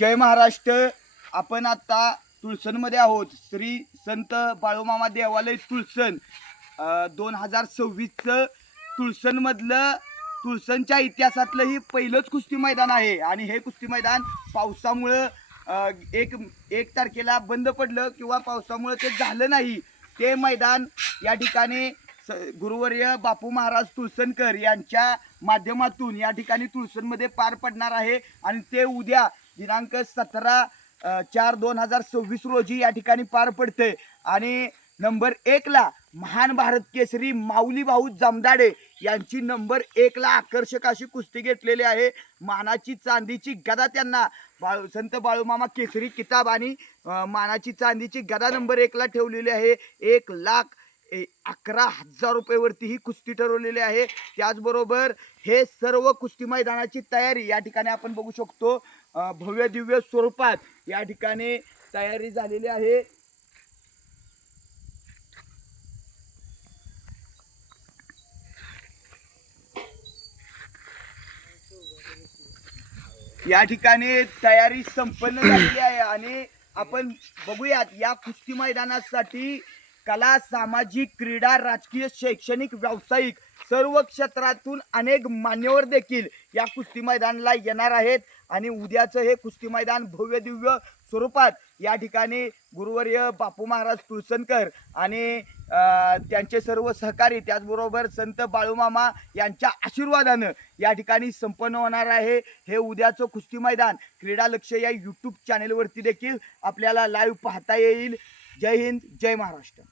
जय महाराष्ट्र। आपण आता तुळसणमध्ये आहोत। श्री संत बाळूमामा देवालय तुळसण 2026चं तुळसणमधलं तुळसणच्या इतिहासातलं ही पहिलंच कुस्ती मैदान आहे। आणि हे कुस्ती मैदान पावसामुळे एक तारखेला बंद पडलं किंवा पावसामुळे ते झालं नाही। ते मैदान या ठिकाणी गुरुवर्य बापू महाराज तुळसणकर यांच्या माध्यमातून या ठिकाणी तुळसणमध्ये पार पडणार आहे। आणि ते उद्या दिनांक 17/4/2026 रोजी या ठिकाणी पार पडते। आणि नंबर 1 ला महान भारत केसरी माऊली भाऊ जमदाडे यांची नंबर 1 ला आकर्षक अशी कुस्ती घेतलेली आहे। मानाची चांदीची गदा त्यांना संत बाळूमामा केसरी किताब आणि मानाची चांदीची गदा नंबर 1 ला ठेवलेली आहे। 1,11,000 रुपयेवरती ही कुस्ती ठरवलेली आहे। त्याचबरोबर हे सर्व कुस्ती मैदानाची तयारी या ठिकाणी आपण बघू शकतो। भव्य दिव्य स्वरूपात या ठिकाणी तयारी झालेली आहे। या ठिकाणी तयारी संपन्न झालेली आहे। आणि आपण बघूयात या कुस्ती मैदानासाठी कला, सामाजिक, क्रीडा, राजकीय, शैक्षणिक, व्यावसायिक सर्व क्षेत्रातून अनेक मान्यवर देखील या कुस्ती मैदानाला येणार आहेत। आणि उद्याचं हे कुस्ती मैदान भव्य दिव्य स्वरूपात या ठिकाणी गुरुवर्य बापू महाराज तुळसणकर आणि त्यांचे सर्व सहकारी त्याचबरोबर संत बाळूमामा यांच्या आशीर्वादानं या ठिकाणी संपन्न होणार आहे। हे उद्याचं कुस्ती मैदान क्रीडा लक्ष या यूट्यूब चॅनेलवरती देखील आपल्याला लाईव्ह पाहता येईल। जय हिंद, जय महाराष्ट्र।